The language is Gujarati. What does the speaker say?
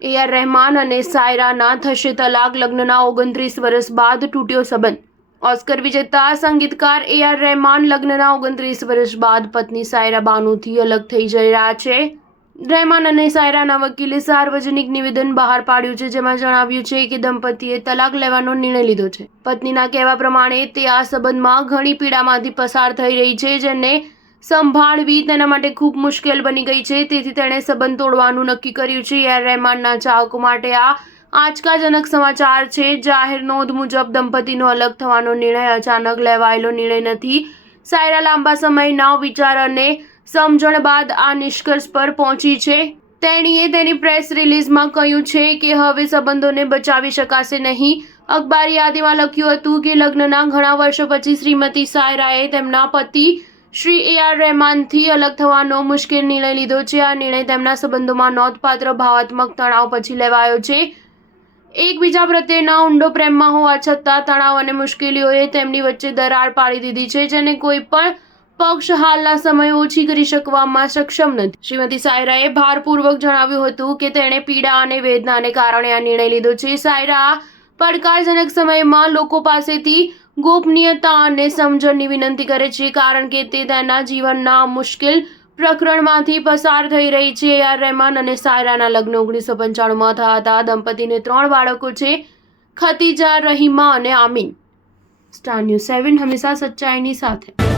AR રહેમાન અને સાયરાના થશે તલાક, લગ્નના 29 વર્ષ બાદ તૂટ્યો સંબંધ. ઓસ્કર વિજેતા સંગીતકાર AR રહેમાન લગ્નના 29 વર્ષ બાદ પત્ની સાયરા બાનુથી અલગ થઈ જઈ રહ્યા છે. રહેમાન અને સાયરાના વકીલે સાર્વજનિક નિવેદન બહાર પાડ્યું છે, જેમાં જણાવ્યું છે કે દંપતીએ તલાક લેવાનો નિર્ણય લીધો છે. પત્નીના કહેવા પ્રમાણે તે આ સંબંધમાં ઘણી પીડામાંથી પસાર થઈ રહી છે, જેને સંભાળવી તેના માટે ખૂબ મુશ્કેલ બની ગઈ છે. તેથી તેણે સંબંધ તોડવાનું નક્કી કર્યું છે. AR રહેમાનના ચાહકો માટે આ આંચકાજનક સમાચાર છે. જાહેર નોંધ મુજબ દંપતીનો અલગ થવાનો નિર્ણય અચાનક લેવાયેલો નિર્ણય નથી. સાયરા લાંબા સમયના વિચાર અને સમજણ બાદ આ નિષ્કર્ષ પર પહોંચી છે. તેણીએ તેની પ્રેસ રિલીઝમાં કહ્યું છે કે હવે સંબંધોને બચાવી શકાશે નહીં. અખબારી યાદીમાં લખ્યું હતું કે લગ્નના ઘણા વર્ષો પછી શ્રીમતી સાયરાએ તેમના પતિ શ્રી AR રહેમાનથી અલગ થવાનો મુશ્કેલ નિર્ણય લીધો છે. આ નિર્ણય તેમના સંબંધોમાં નોંધપાત્ર ભાવનાત્મક તણાવ પછી લેવાયો છે. એકબીજા પ્રત્યેના ઊંડો પ્રેમમાં હોવા છતાં તણાવ અને મુશ્કેલીઓએ તેમની વચ્ચે દરાર પાડી દીધી છે, જેને કોઈ પણ પક્ષ હાલના સમયે ઓછી કરી શકવામાં સક્ષમ નથી. શ્રીમતી સાયરાએ ભારપૂર્વક જણાવ્યું હતું કે તેણે પીડા અને વેદનાને કારણે આ નિર્ણય લીધો છે. સાયરા આ પડકારજનક સમયમાં લોકો પાસેથી ગોપનીયતા અને સમજણની વિનંતી કરે છે, કારણ કે તે તેના જીવનના મુશ્કેલ પ્રકરણમાંથી પસાર થઈ રહી છે. AR રહેમાન અને સાયરાના લગ્ન 1995માં થયા હતા. દંપતીને 3 બાળકો છે, ખતીજા, રહીમા અને આમીન. સ્ટાર ન્યૂઝ 7 હંમેશા સચ્ચાઈની સાથે.